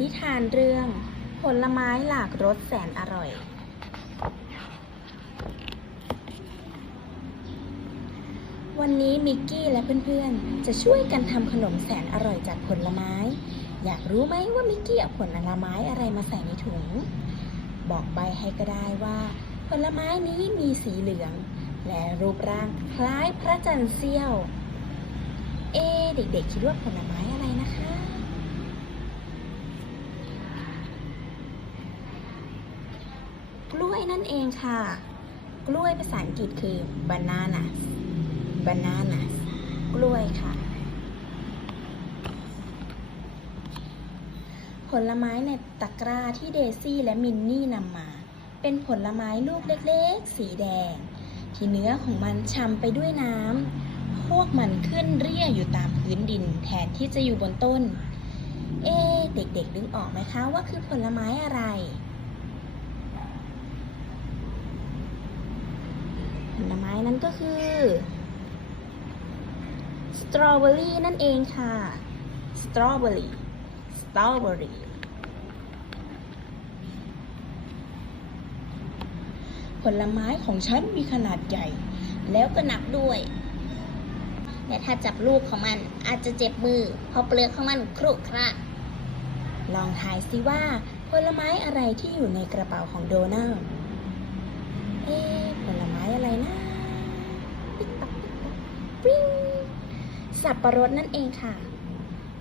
นิทานเรื่อง ผลไม้หลากรสแสนอร่อย วันนี้มิกกี้และเพื่อนๆ จะช่วยกันทำขนมแสนอร่อยจากผลไม้ อยากรู้ไหมว่ามิกกี้เอาผลไม้อะไรมาใส่ในถุง บอกใบให้ก็ได้ว่า ผลไม้นี้มีสีเหลือง และรูปร่างคล้ายพระจันทร์เสี้ยว เอ๊เด็กๆคิดว่าผลไม้อะไรนะคะ กล้ วยนั่นเองค่ะ กล้วยภาษาอังกฤษคือ banana banana กล้วยค่ะ ผลไม้ในตะกร้าที่เดซี่และมินนี่นำมา เป็นผลไม้ลูกเล็กๆ สีแดง ที่เนื้อของมันฉ่ำไปด้วยน้ำพวกมันขึ้นเรี่ยอยู่ตามพื้นดินแทนที่จะอยู่บนต้น เอ๊เด็กๆนึกออกไหมคะว่าคือผลไม้อะไร ผลไม้นั้นก็คือสตรอเบอรี่นั่นเองค่ะสตรอเบอรี่สตรอเบอรี่ผลไม้ของฉันมีขนาดใหญ่ แล้วก็หนักด้วยและถ้าจับลูกของมันอาจจะเจ็บมือ เพราะเปลือกของมันครุขระลองทายสิว่าผลไม้อะไรที่อยู่ในกระเป๋าของโดนัลด์ ผลไม้อะไรนะติ๊กต๊อกติ๊กต๊อกปิ้งสับปะรดนั่นเองค่ะ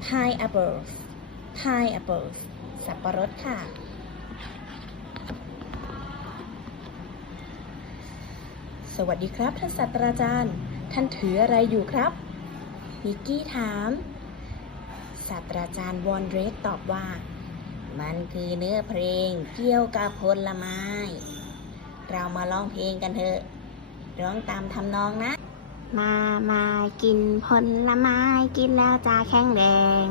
pineapples pineapples สับปะรดค่ะ สวัสดีครับ ท่านศาสตราจารย์ ท่านถืออะไรอยู่ครับ มิกกี้ถาม ศาสตราจารย์วอนเรสตอบว่า มันคือเนื้อเพลงเกี่ยวกับผลไม้ เรามาร้องเพลงกันเถอะ ร้องตามทำนองนะ มามากินผลไม้กินแล้วจะแข็งแรง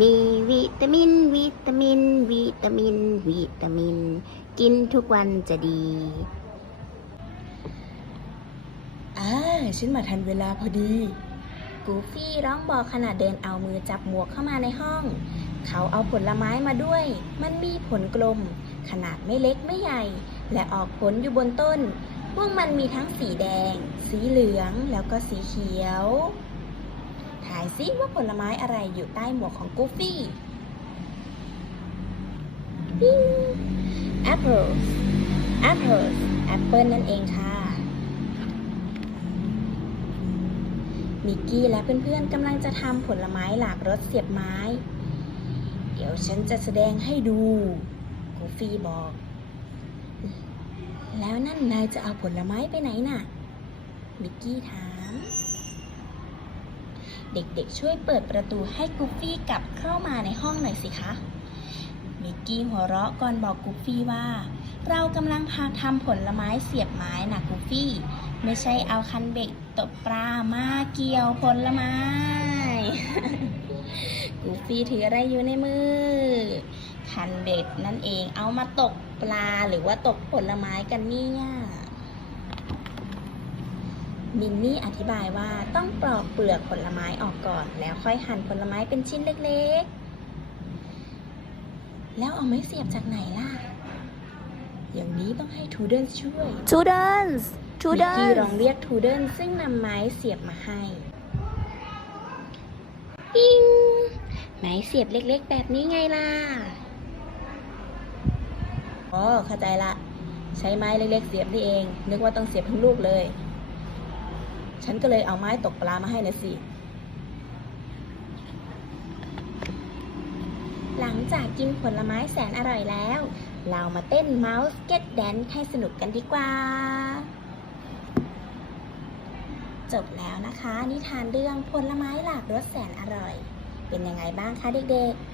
มีวิตามิน วิตามิน วิตามิน วิตามิน กินทุกวันจะดีอ่าฉันมาทันเวลาพอดีกูฟี่ร้องบอกขณะเดินเอามือจับหมวกเข้ามาในห้อง เขาเอาผลไม้มาด้วย มันมีผลกลม ขนาดไม่เล็กไม่ใหญ่ และออกผลอยู่บนต้น พวกมันมีทั้งสีแดง สีเหลือง แล้วก็สีเขียว ถ่ายซิว่าผลไม้อะไรอยู่ใต้หมวกของกูฟี่ปิ้ง apples apples apple นั่นเองค่ะ มิกกี้และเพื่อนๆกำลังจะทำผลไม้หลากรสเสียบไม้ เดี๋ยวฉันจะแสดงให้ดูกูฟี่บอก แล้วนั่นนายจะเอาผลไม้ไปไหนน่ะ มิกกี้ถาม เด็กๆช่วยเปิดประตูให้กูฟี่กลับเข้ามาในห้องหน่อยสิคะ มิกกี้หัวเราะก่อนบอกกูฟี่ว่า เรากำลังพาทำผลไม้เสียบไม้นะกูฟี่ ไม่ใช่เอาคันเบ็ดตกปลามาเกี่ยวผลไม้ กูฟี่ถืออะไรอยู่ในมือ คันเบ็ดนั่นเอง เอามาตกปลาหรือว่าตกผลไม้กันเนี่ยมินนี่อธิบายว่าต้องปลอกเปลือกผลไม้ออกก่อน แล้วค่อยหั่นผลไม้เป็นชิ้นเล็กๆ แล้วเอาไม้เสียบจากไหนล่ะ อย่างนี้ต้องให้ทูเดิลช่วย Students! มิกกี้ลอง Students! เรียกทูเดิลซึ่งนำไม้เสียบมาให้ ปิ้ง ไม้เสียบเล็กๆ แบบนี้ไงล่ะ อ๋อ เข้าใจละ ใช้ไม้เล็กๆ เสียบนี่เอง นึกว่าต้องเสียบทั้งลูกเลย ฉันก็เลยเอาไม้ตกปลามาให้นะสิ หลังจากกินผลไม้แสนอร่อยแล้ว เรามาเต้นเมาส์เก็ตแดนให้สนุกกันดีกว่า จบแล้วนะคะ นิทานเรื่องผลไม้หลากรสแสนอร่อย เป็นยังไงบ้างคะเด็กๆ